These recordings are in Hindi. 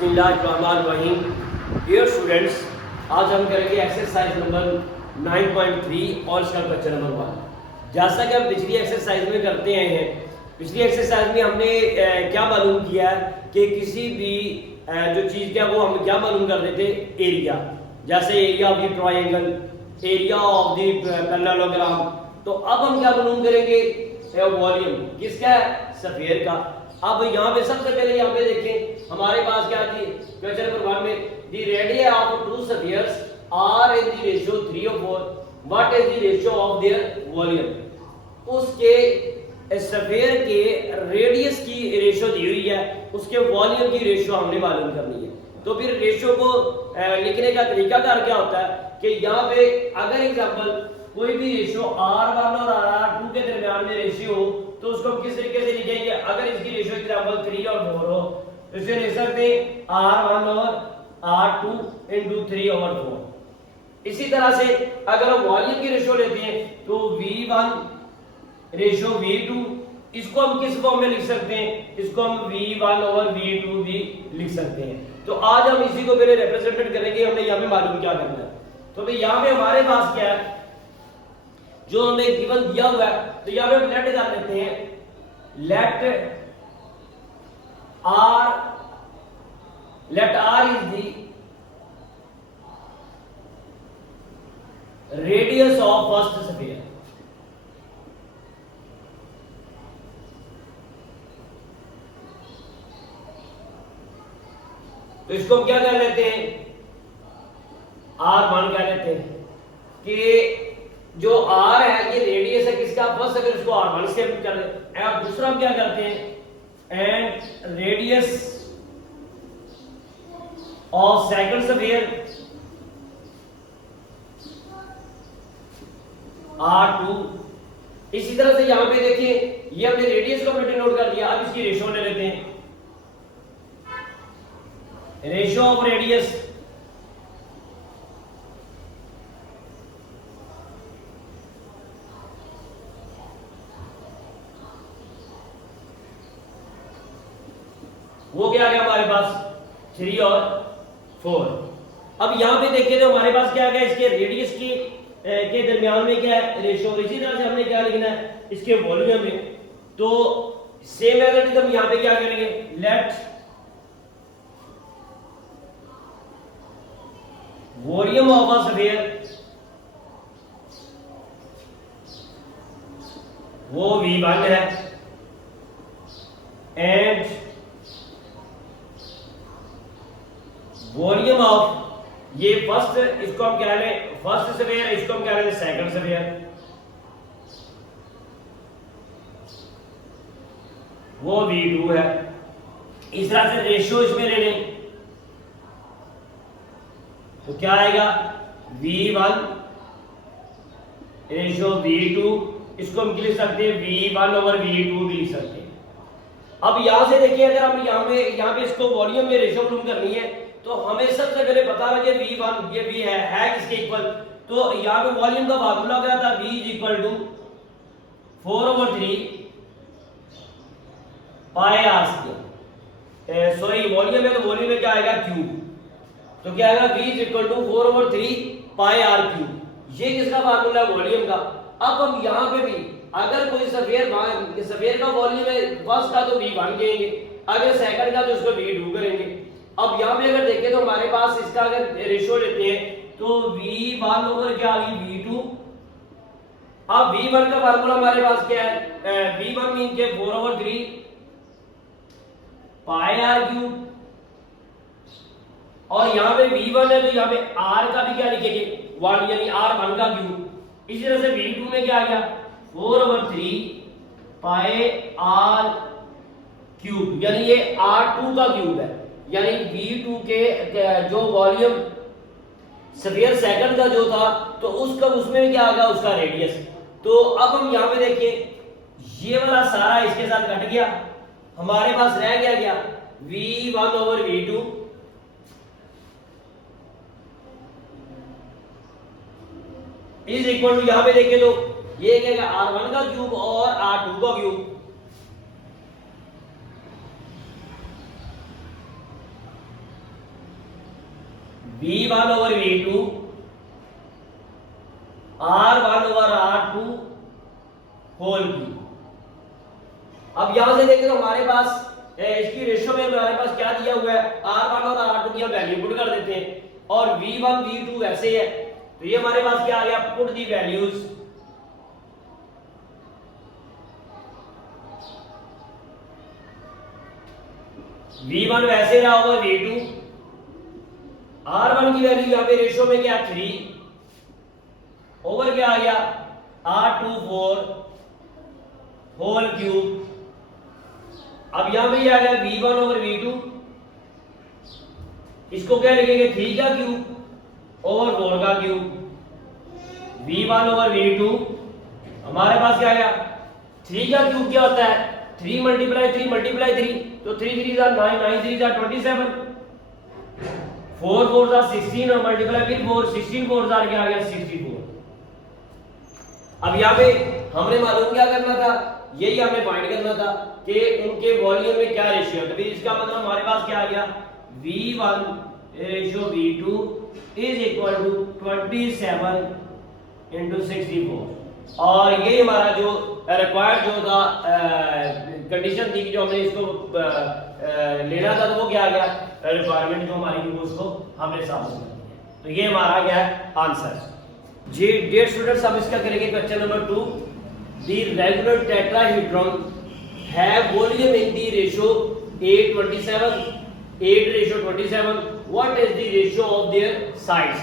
बिस्मिल्लाहिर्रहमानिर्रहीम। डियर स्टूडेंट्स, आज हम करेंगे एक्सरसाइज नंबर 9.3 और इसका क्वेश्चन नंबर 1। जैसा कि हम पिछली एक्सरसाइज में करते आए हैं, पिछली एक्सरसाइज में हमने क्या मालूम किया है कि किसी भी जो चीज़ क्या वो हम क्या मालूम कर रहे थे, एरिया। जैसे area of the triangle, area of the parallelogram. तो अब हम क्या मालूम करेंगे, वॉल्यूम किसका है, स्फीयर का। अब यहाँ पे सबसे पहले यहाँ पे देखें हमारे पास क्या थी क्वेश्चन नंबर 1 में, the radius of two spheres are in the ratio 3 और 4, what is the ratio of their volume. उसके स्फीयर के रेडियस की रेशियो दी हुई है, उसके वॉल्यूम की रेशियो हमने मालूम करनी है। तो फिर रेशियो को लिखने का तरीकाकार क्या होता है कि यहाँ पे अगर एग्जांपल कोई भी रेशियो R1 और R2 के दरमियान में रेशियो हो तो उसको हम किस तरीके से लिखेंगे। अगर इसकी रेशियो एग्जांपल 3 और 4 हो तो इसे लिख सकते हैं R1 और R2 into 3 over 4। इसी तरह से अगर हम वॉल्यूम की रेशियो लेते हैं तो V1 रेशियो V2, इसको हम किस फॉर्म में लिख सकते हैं, इसको हम V1 और V2 भी लिख सकते हैं। तो आज हम इसी को पहले रिप्रेजेंटेट करेंगे, हमने यहाँ पे मालूम क्या करना है। तो भाई यहाँ पे हमारे पास क्या है, जो हमें गिवन दिया हुआ है, तो यहाँ पे हम लेट कर लेते हैं, let R is the radius of first sphere. तो इसको हम क्या कर लेते हैं, R1 कह लेते हैं कि जो R है ये रेडियस है किसका, फर्स्ट अगर इसको R1 से कर लेते हैं। दूसरा हम क्या करते हैं, and radius of second sphere R2। इसी तरह से यहां पे देखिए ये हमने रेडियस को हमने नोट कर लिया। अब इसकी रेशियो ले लेते हैं, रेशियो ऑफ रेडियस वो क्या आ गया हमारे पास 3 और 4। अब यहां पे देखिए तो हमारे पास क्या आ गया, इसके रेडियस की के दरमियान में क्या है, रेशियो। इसी तरह से हमने क्या लिखना है इसके वॉल्यूम में। तो सेम एल्गोरिथम यहां पे क्या करेंगे, let volume of a sphere वो V1 है, एंड वॉल्यूम ऑफ ये फर्स्ट, इसको हम क्या लें फर्स्ट स्फीयर, इसको हम क्या लें सेकंड स्फीयर, वो V2 है। इस तरह से रेशियो इसमें ले लें तो क्या आएगा V1 रेशियो V2, इसको हम लिख सकते हैं V1 over V2 भी लिख सकते हैं। अब यहां से देखिए अगर हम यहां पे इसको वॉल्यूम में रेशियो प्रूव करनी है तो हमें सबसे पहले पता लगे V1 ये V है किसके इक्वल। तो यहां पे वॉल्यूम का फार्मूला क्या था, V is equal to 4/3 pi R square. Sorry volume है तो वॉल्यूम में क्या आएगा क्यूब, तो क्या आएगा V is equal to 4/3 pi R cube. ये किसका फार्मूला है, वॉल्यूम का। अब हम यहां पे भी अगर कोई स्फीयर का वॉल्यूम है फर्स्ट का तो V1 कहेंगे, अगर सेकंड का तो उसको V2 करेंगे। अब यहां पे अगर देखें तो हमारे पास इसका अगर रेशियो लेते हैं तो V1 ओवर क्या आ गई V2। अब V1 का फार्मूला हमारे पास क्या है, V1 मीन के 4/3 पाई R क्यूब, और यहां पे V1 है तो यहां पे R का भी क्या लिखेंगे 1 यानी R1 का क्यूब। इसी तरह से V2 में क्या आ गया 4/3 पाई R क्यूब, यानी ये R2 का क्यूब है, यानी V2 के जो वॉल्यूम स्फीयर सेकंड का जो था तो उसका उसमें क्या आ गया उसका रेडियस। तो अब हम यहां पे देखिए ये वाला सारा इसके साथ कट गया, हमारे पास रह गया V1 over V2 is equal to, यहां पे देखिए तो ये क्या R1 का क्यूब और R2 का cube. V1 over V2 R1 over R2 whole की। अब यहां से देखें तो हमारे पास इसकी रेशो में हमारे पास क्या दिया हुआ है, R1 और R2 की हम वैल्यू पुट कर देते हैं और V1 V2 वैसे है, तो ये हमारे पास क्या आ गया, पुट दी वैल्यूज V1 वैसे रहा होगा V2, R1 की वैल्यू यहां पे रेशो में क्या 3 ओवर क्या आ गया R2 4 होल क्यूब। अब यहां पे आ गया V1 ओवर V2, इसको क्या लिखेंगे 3 का क्यूब ओवर 4 का क्यूब। V1 ओवर V2 हमारे पास क्या आया 3 का क्यूब क्या होता है 3 मल्टीप्लाई 3 मल्टीप्लाई 3, तो 3 3 9 9 3 27, 4 4 16 और मल्टीप्लाई फिर 4 16 4 क्या आ गया 64। अब यहाँ पे हमने मालूम क्या करना था, यही हमने फाइंड करना था कि उनके वॉल्यूम में क्या रेशियो है। तो इसका मतलब हमारे पास क्या आ गया V1 ratio V2 is equal to 27 into 64। और ये हमारा जो रिक्वायर्ड जो था कंडीशन थी कि जो हमने इसको लेना था, तो वो क्या आ गया रिक्वायरमेंट जो हमारी थी उसको हमने साबित कर दिया। तो ये हमारा क्या है आंसर जी। डियर स्टूडेंट्स, हम इसका करेंगे question number 2। The regular tetrahedron have volume in the ratio 8:27. What is the ratio of their sides?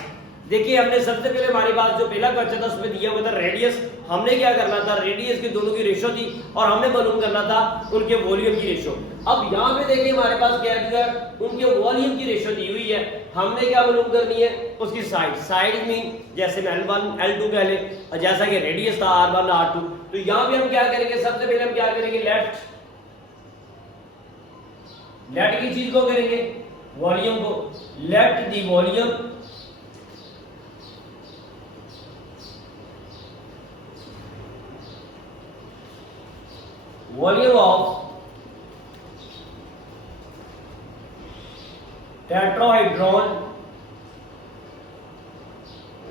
देखिए हमने सबसे पहले हमारे पास जो पहला क्वेश्चन था उसमें दिया हुआ था रेडियस। हमने क्या करना था, रेडियस की दोनों की रेशो थी और हमने मालूम करना था उनके वॉल्यूम की रेशो। अब यहाँ पे देखिए हमारे पास क्या दिया है, उनके वॉल्यूम की रेशो दी हुई है, हमने क्या मालूम करनी है उसकी साइड। साइड मीन जैसे L1 L2 कह ले, जैसा कि रेडियस था R1 R2। तो यहाँ पे हम क्या करेंगे, सबसे पहले हम क्या करेंगे लेट की चीज को करेंगे वॉल्यूम को, let the volume of tetrahedron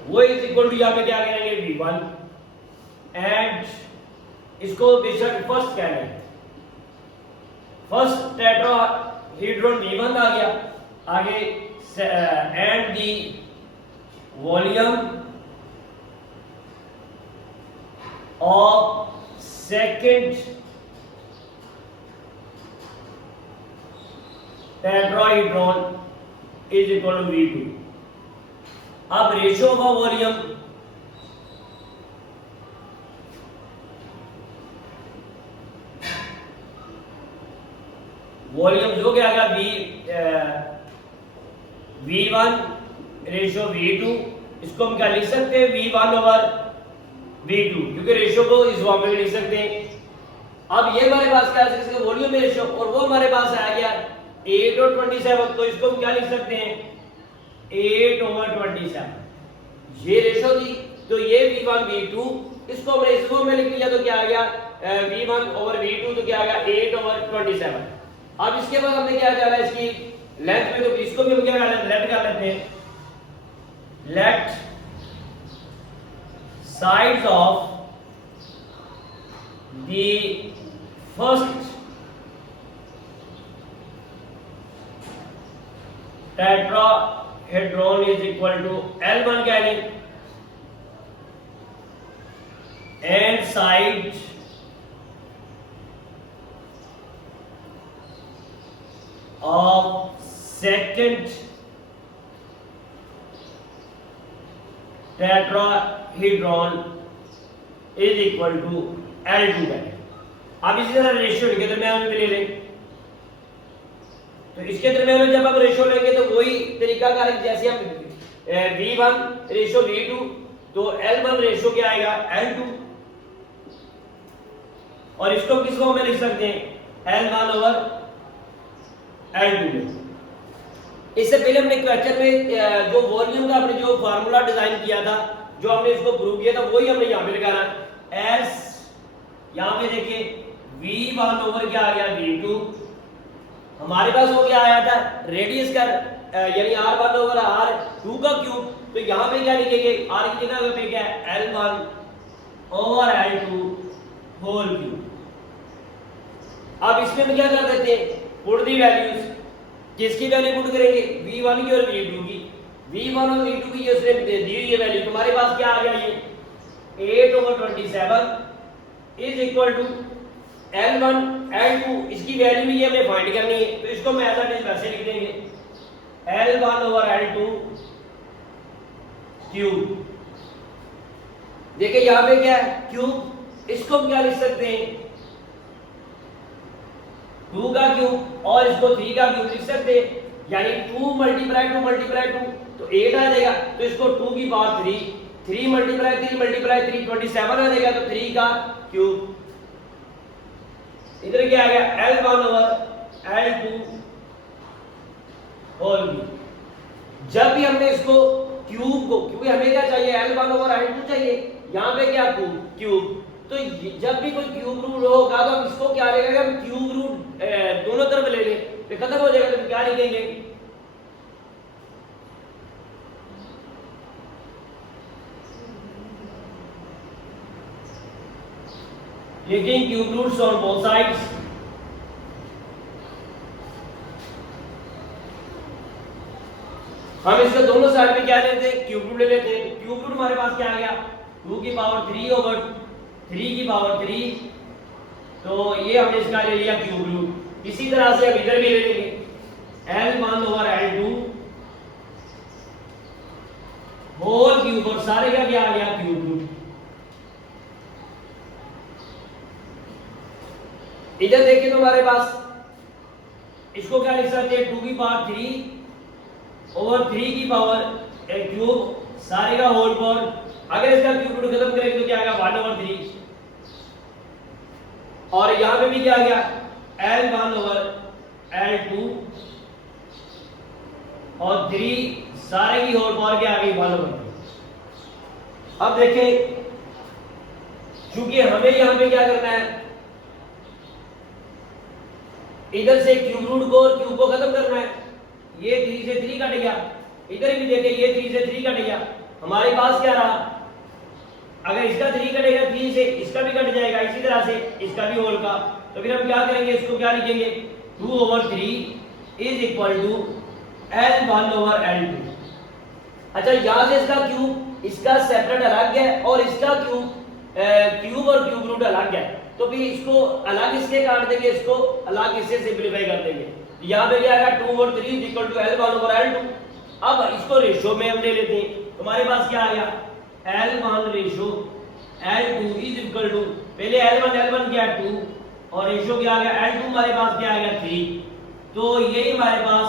वो इज इक्वल टू, यहां पे क्या करेंगे V1 एंड इसको बेशक फर्स्ट कह लें, फर्स्ट टेट्राहेड्रॉन V1 आ गया, आगे and the volume of second tetrahedron is equal to V2। अब रेशियो का वॉल्यूम जो क्या आ गया V1 रेशियो V2, इसको हम क्या लिख सकते हैं V1 ओवर V2, क्योंकि रेशियो को इस फॉर्म में लिख सकते हैं। अब ये हमारे पास क्या है इसके वॉल्यूम में रेशियो, और वो हमारे पास आ गया 8 और 27, तो इसको हम क्या लिख सकते हैं 8 ओवर 27। ये रेशियो थी, तो ये V1 V2 इसको हमने इस फॉर्म में लिख लिया, तो क्या आ गया V1 ओवर V2, तो क्या आ गया 8 ओवर 27। अब इसके बाद हमने क्या जाना है इसकी लेंथ में, तो इसको भी हम क्या लेट कर लेते हैं, let sides of the first tetrahedron is equal to L1 कह लें and side of second tetrahedron is equal to L2 है। अब इसी तरह रेशियो के दरमियान में ले लें, तो इसके दरमियान में जब हम रेशियो लेंगे तो वही तरीका का जैसे हम V1 रेशियो V2, तो L1 रेशियो क्या आएगा L2, और इसको किस फॉर्म में लिख सकते हैं L1 ओवर L2 में। इससे पहले हमने क्वेश्चन में जो वॉल्यूम का हमने जो फार्मूला डिजाइन किया था, जो हमने इसको प्रूव किया था, वही हमने यहाँ पे लगाना है S। यहाँ पे देखिए V1 ओवर क्या आ गया V2 हमारे पास हो गया आया था रेडियस का यानी r1 ओवर r2 का क्यूब, तो यहाँ पे क्या लिखेंगे, r की जगह पे क्या है l1 over l2 whole cube. अब इसमें हम क्या कर देते हैं, पुट दी वैल्यूज, किसकी वैल्यू पुट करेंगे, v1 की और v2 की। v1 और v2 की उसने दी हुई है वैल्यू, तुम्हारे पास क्या आ गया, ये 8 over 27 is equal to L1 L2, इसकी वैल्यू भी हमें फाइंड करनी है, तो इसको हम ऐसा वैसे लिख देंगे L1 ओवर L2 क्यूब। देखिए यहां पे क्या है क्यूब, इसको हम क्या लिख सकते हैं 2 का क्यूब, और इसको 3 का क्यूब लिख सकते हैं, यानी 2 मल्टीप्लाई 2 मल्टीप्लाई 2 तो 8 आ जाएगा, तो इसको 2 की पावर 3, 3 मल्टीप्लाई 3 मल्टीप्लाई 3 27 आ जाएगा, तो 3 का क्यूब। इधर क्या आ गया L1 over L2 whole cube. जब भी हमने इसको क्यूब को, क्योंकि हमें क्या चाहिए L1 ओवर L2 चाहिए, यहाँ पे क्या क्यूब, तो जब भी कोई क्यूब रूट होगा तो हम इसको क्या लेंगे, हम क्यूब रूट दोनों तरफ ले लें, तो खत्म हो जाएगा, तो क्या लिखेंगे taking cube roots on both sides, हम इसका दोनों साइड पे क्या लेते हैं क्यूब रूट ले लेते हैं। क्यूब रूट हमारे पास क्या आ गया 2 की पावर 3 ओवर 3 की पावर 3, तो ये हमने इसका ले लिया क्यूब रूट। इसी तरह से हम इधर भी ले लेंगे L1 over L2 whole cube, और सारे का क्या आ गया क्यूब रूट। इधर देखिए तो हमारे पास इसको क्या लिख सकते हैं 2 की पावर 3 ओवर 3 की पावर क्यूब, सारे का होल पर, अगर इसका क्यूब रूट खत्म करेंगे तो क्या आएगा 1 ओवर 3, और यहां पे भी क्या आ गया L1 ओवर L2 और 3 सारे की होल पावर क्या आ गई 1 ओवर 3। अब देखें क्योंकि हमें यहां पे क्या करना है, इधर से क्यूब रूट को और क्यूब को खत्म करना है, ये 3 से 3 कट गया, इधर भी देखें ये 3 से 3 कट गया, हमारे पास क्या रहा, अगर इसका 3 कटेगा 3 से इसका भी कट जाएगा, इसी तरह से इसका भी होल का, तो फिर हम क्या करेंगे, इसको क्या लिखेंगे 2 over 3 is equal to L1 over L2। अच्छा यहां से इसका क्यूब, इसका सेपरेट अलग है और इसका क्यूब और क्यूब रूट अलग है, तो फिर इसको अलग इसके काट देंगे, इसको अलग इससे सिंपलीफाई कर देंगे। यहाँ पे क्या आएगा 2 over 3 is equal to L1 over L2। अब इसको रेशो में हम ले लेते हैं, तुम्हारे पास क्या आ गया L1 ratio L2 is equal to, पहले L1 क्या 2 और रेशो क्या आ गया L2 हमारे पास क्या आ गया 3, तो यही हमारे पास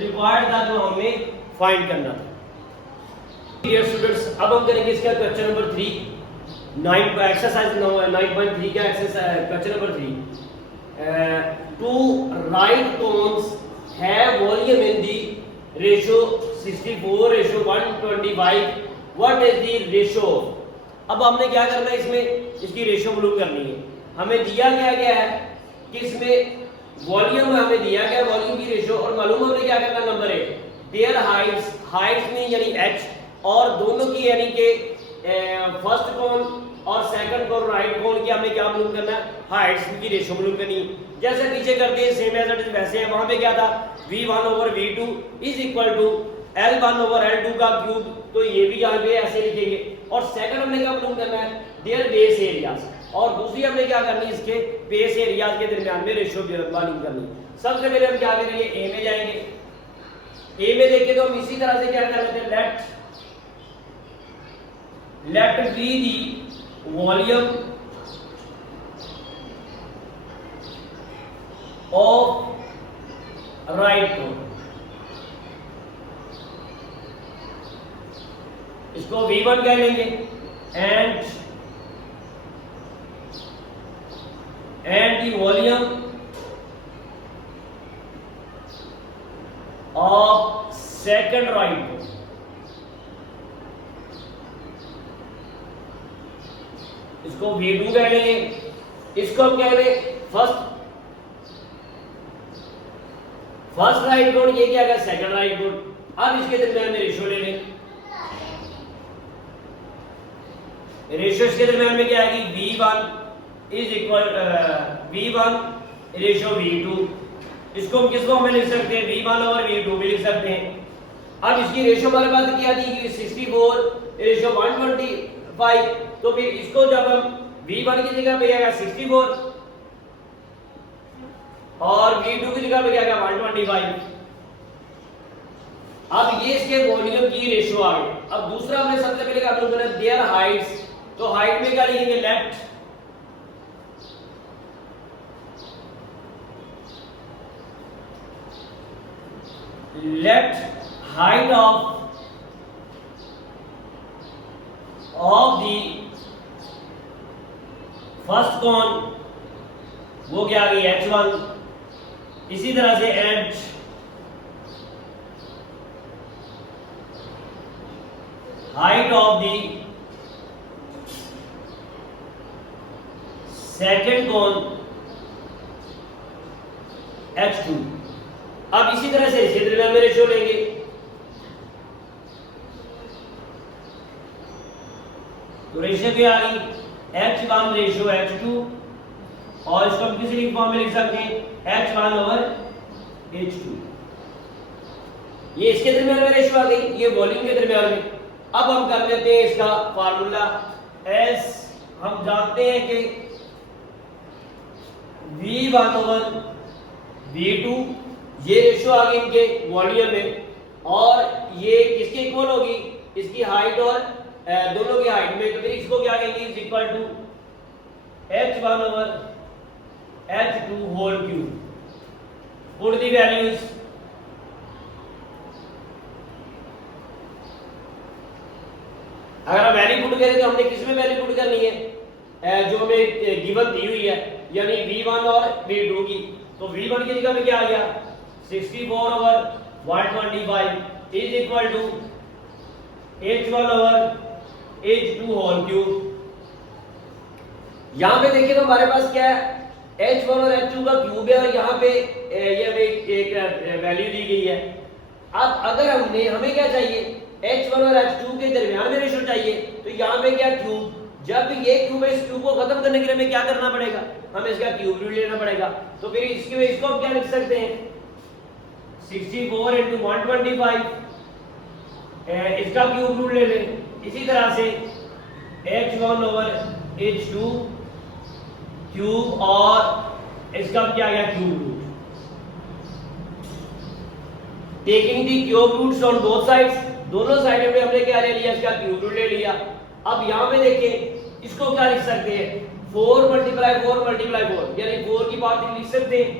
रिक्वायर्ड था जो हमें फाइंड करना था। डियर स्टूडेंट्स, अब हम करेंगे इसका क्वेश्चन नंबर 3, एक्सरसाइज 9.3 का exercise question number 3। Two right cones have volume in the ratio 64 ratio 125, what is the ratio. अब हमने क्या करना है, इसमें इसकी रेशियो मालूम करनी है। हमें दिया गया है कि इसमें वॉल्यूम हमें दिया गया, वॉल्यूम की रेशियो, और मालूम हमने क्या करना नंबर है देयर हाइट्स में यानी h, और दोनों की यानी कि फर्स्ट कोन और सेकंड कोन राइट कोन की हमें क्या मालूम करना है, हाइट्स की रेशियो मालूम करनी है। जैसे पीछे करते हैं सेम एज इट इज वैसे है, वहां पे क्या था v1 over v2 is equal to L1 over L2 का क्यूब, तो ये भी यहाँ पे ऐसे लिखेंगे। और सेकंड हमने क्या मालूम करना है देयर बेस एरियाज, और दूसरी हमने क्या करनी है इसके बेस एरियाज के दरमियान में रेशियो मालूम करनी है। सबसे पहले हम क्या करेंगे ए में जाएंगे, ए में देखिए तो हम इसी तरह से क्या कर लेते हैं let be the volume of right cone, इसको V1 कह लेंगे, and the volume of second right cone, इसको V2 कह लेंगे, इसको हम कह लें फर्स्ट फर्स्ट राइट कोण, ये क्या है सेकंड राइट कोण। अब इसके दरमियान में रेशियो ले लें। रेशियो इसके दरमियान में क्या आएगी, V1 is equal V1 ratio V2। इसको हम किसको हमें लिख सकते हैं, V1 और V2 भी लिख सकते हैं। अब इसकी रेशियो हमारे पास क्या दी, 64 रेशियो 125। तो फिर इसको जब हम V1 की जगह पे आएगा 64 और V2 की जगह पे क्या आएगा 125। अब ये इसके वॉल्यूम की रेशियो आ गई। अब दूसरा हमने सबसे पहले क्या करना है, देयर हाइट्स। तो हाइट में क्या लिखेंगे, let height of the first cone, वो क्या आ गई h1। इसी तरह से at height of the second cone h2। अब इसी तरह से इसी दरमियान में रेशियो लेंगे। तो रेशियो क्या आ गई, h1 रेशियो h2 और इसको हम किसी फॉर्म में लिख सकते हैं h1 ओवर h2। ये इसके दरमियान में रेशियो आ गई, ये वॉल्यूम के दरमियान में। अब हम कर लेते हैं इसका फार्मूला S। हम जानते हैं कि V1 ओवर V2, ये रेशियो आ गई इनके वॉल्यूम में, और ये किसके इक्वल होगी, इसकी हाइट और दोनों की हाइट में। तो फिर इसको क्या कहेंगे, is equal to h1 over h2 whole cube. Put the values. अगर हम वैल्यू पुट करें तो हमने किस में वैल्यू पुट करनी है, जो हमें गिवन दी हुई है, यानी V1 और V2 की। तो V1 की जगह में क्या आ गया, 64 over 125 is equal to h1 over h2 whole cube. यहां पे देखिए तो हमारे पास क्या है, h1 और h2 का क्यूब है, और यहाँ पे ये हमें एक वैल्यू दी गई है। अब अगर हमें क्या चाहिए, h1 और h2 के दरमियान में रेशियो चाहिए, तो यहाँ पे क्या क्यूब, जब ये क्यूब है, इस क्यूब को खत्म करने के लिए हमें क्या करना पड़ेगा, हमें इसका क्यूब रूट लेना पड़ेगा। तो फिर इसको हम क्या लिख सकते हैं, 64 into 125, इसका क्यूब रूट ले लें। इसी तरह से h1 ओवर h2 क्यूब और इसका क्या गया cube root. Taking the cube roots on both sides, दोनों साइड में हमने क्या ले लिया, इसका क्यूब रूट ले लिया। अब यहां पे देखिए इसको क्या लिख सकते हैं, 4 मल्टीप्लाई 4 यानी 4 की पावर 3 लिख सकते हैं।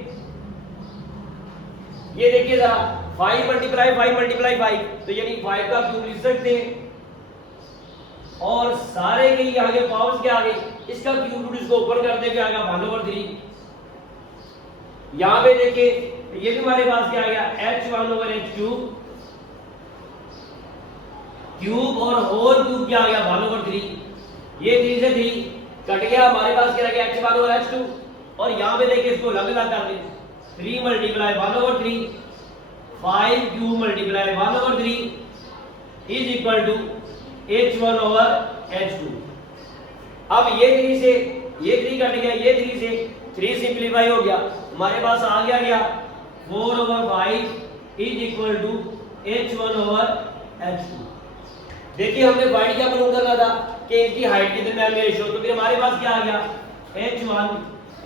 ये देखिए जरा 5 मल्टीप्लाई 5 तो यानी 5 का क्यूब लिख सकते हैं। और सारे के ये आगे पावर्स क्या आ गई, इसका क्यूब रूट इसको ऊपर कर देंगे, आ गया 1/3। यहां पे देखिए ये भी हमारे पास क्या आ गया, h1 ओवर h2 क्यूब और होल क्यूब क्या आ गया 1/3। ये 3 से 3 कट गया, हमारे पास क्या आ गया h1 ओवर h2। और यहां पे देखिए इसको अलग अलग कर दें, 3 multiply 1/3 5 cube multiply 1/3 is equal to h1 over h2। अब ये 3 से ये 3 कट गया, ये 3 से 3 सिंपलीफाई हो गया, हमारे पास आ गया 4/5 is equal to h1 over h2। देखिए हमने वाइड क्या प्रूव करना था कि इनकी हाइट के दरमियान में रेशियो, तो फिर हमारे पास क्या आ गया, h1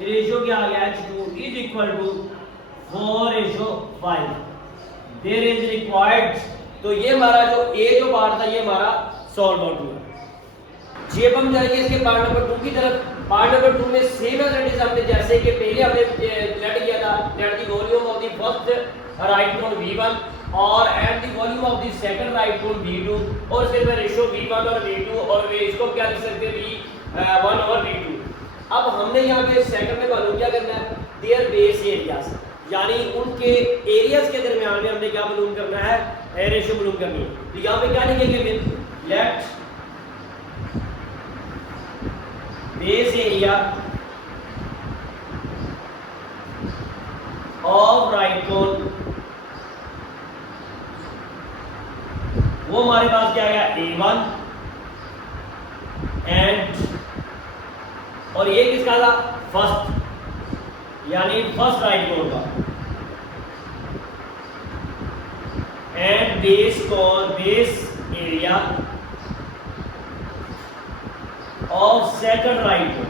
रेशियो क्या आ गया h2 is equal to 4:5। There is required. तो ये हमारा जो जो पार्ट था ये हमारा सॉल्व आउट हुआ। जी अब हम जाएंगे इसके पार्ट नंबर 2 की तरफ। पार्ट नंबर 2 में सेम एज इट इज हमने जैसे कि पहले हमने लेट किया था, let the volume of the first right cone V1 और at the volume of the second right cone V2, और इसके बाद रेशियो V1 और V2, और इसको क्या लिख सकते हैं V1 और V2। अब हमने यहाँ पे सेकंड में मालूम क्या करना है, देयर बेस एरियाज, यानी उनके एरियाज के दरमियान में हमने क्या मालूम करना है, रेशियो मालूम करनी है। तो यहाँ पे क्या लिखेंगे फिर, let base area of right cone वो हमारे पास क्या आया A1 एंड और ये किसका था फर्स्ट यानी फर्स्ट राइट कोण का and base area of second right कोण।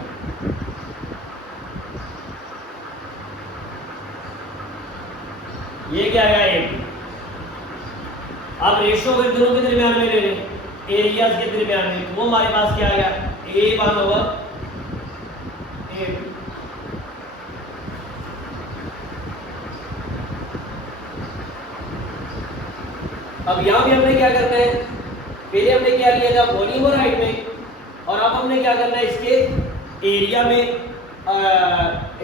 ये क्या आया A2। अब रेशो को दोनों के दरमियान में ले लें एरियाज के दरमियान में, वो हमारे पास क्या आ गया A1 ओवर A2। अब यहां भी हमने क्या करना है, पहले हमने क्या लिया था वॉल्यूम और हाइट में, और अब हमने क्या करना है इसके एरिया में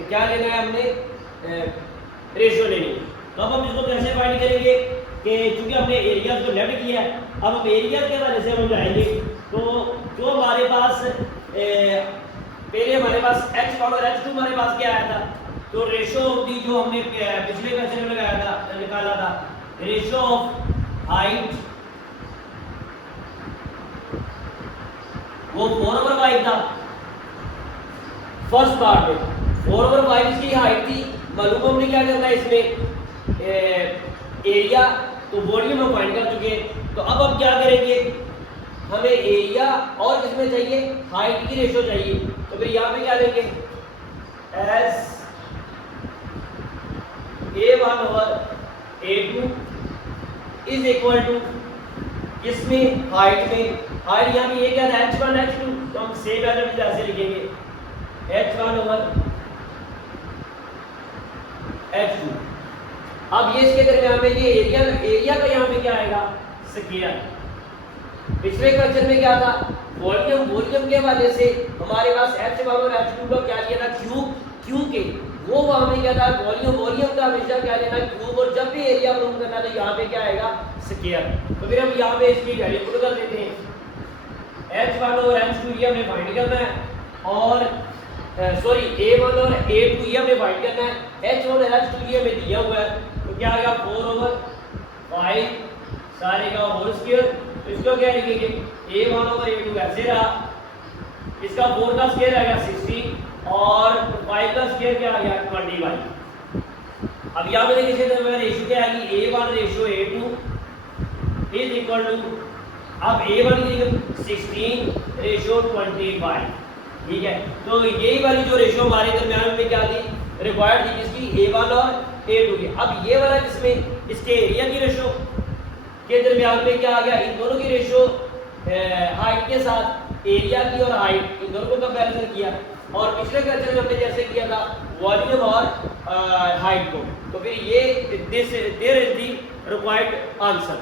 क्या लेना है हमने रेशियो लेनी है। तो अब हम इसको कैसे फाइंड करेंगे कि चूंकि हमने एरिया को लेफ्ट किया है, अब हम एरिया के बारे से हम जाएंगे। तो जो हमारे पास पहले हमारे पास h1 और h2 हमारे पास क्या आया था, तो रेशियो ऑफ दी जो हमने पिछले क्वेश्चन में लगाया था निकाला था रेशियो ऑफ हाइट वो 4/5 था फर्स्ट पार्ट में, 4/5 इसकी हाइट थी। मालूम हमने क्या करना है इसमें एरिया, तो वॉल्यूम हम फाइंड कर चुके हैं। तो अब हम क्या करेंगे, हमें एरिया और किसमें चाहिए हाइट की रेशियो चाहिए। तो फिर यहाँ पे क्या लेंगे as A1 over A2 is equal to इसमें हाइट में, हाइट यहाँ पे ये क्या था h1 h2, तो हम सेम एलिमेंट ऐसे लिखेंगे h1 ओवर h2। अब ये इसके दरमियान में ये एरिया का यहाँ पे क्या आएगा स्क्वायर। पिछले क्वेश्चन में क्या था वॉल्यूम के हवाले से हमारे पास h1 और h2 का क्या लिया था क्यूब, क्योंकि वो वहां में क्या था वॉल्यूम का हमेशा क्या लेना क्यूब, और जब भी एरिया प्रूव करना तो यहाँ पे क्या आएगा स्क्वायर। तो फिर हम यहाँ पे इसकी वैल्यू पुट कर देते हैं h1 और h2 ये हमने फाइंड करना है, और सॉरी A1 और A2 ये हमें फाइंड करना है, h1 और h2 ये हमें दिया हुआ है। तो क्या आ गया 4/5 सारे का होल स्क्वायर। तो इसको क्या लिखेंगे A1 ओवर A2 ऐसे रहा, इसका 4 का स्क्वायर आ गया 60 और 5 का स्क्वायर क्या आ गया 25। अब यहाँ पे देखिए रेशियो क्या आएगी A1 ratio A2 is equal to, अब A1 की जगह 16 रेशियो 25, ठीक है। तो यही वाली जो रेशियो हमारे दरमियान में क्या थी रिक्वायर्ड थी किसकी A1 और A2 की। अब ये वाला जिसमें इसके एरिया की रेशियो के दरमियान में क्या आ गया, इन दोनों की रेशियो हाइट के साथ एरिया की और हाइट इन दोनों को कंपैरिजन किया, और पिछले क्वेश्चन में हमने जैसे किया था वॉल्यूम और हाइट को। तो फिर ये there is the required answer.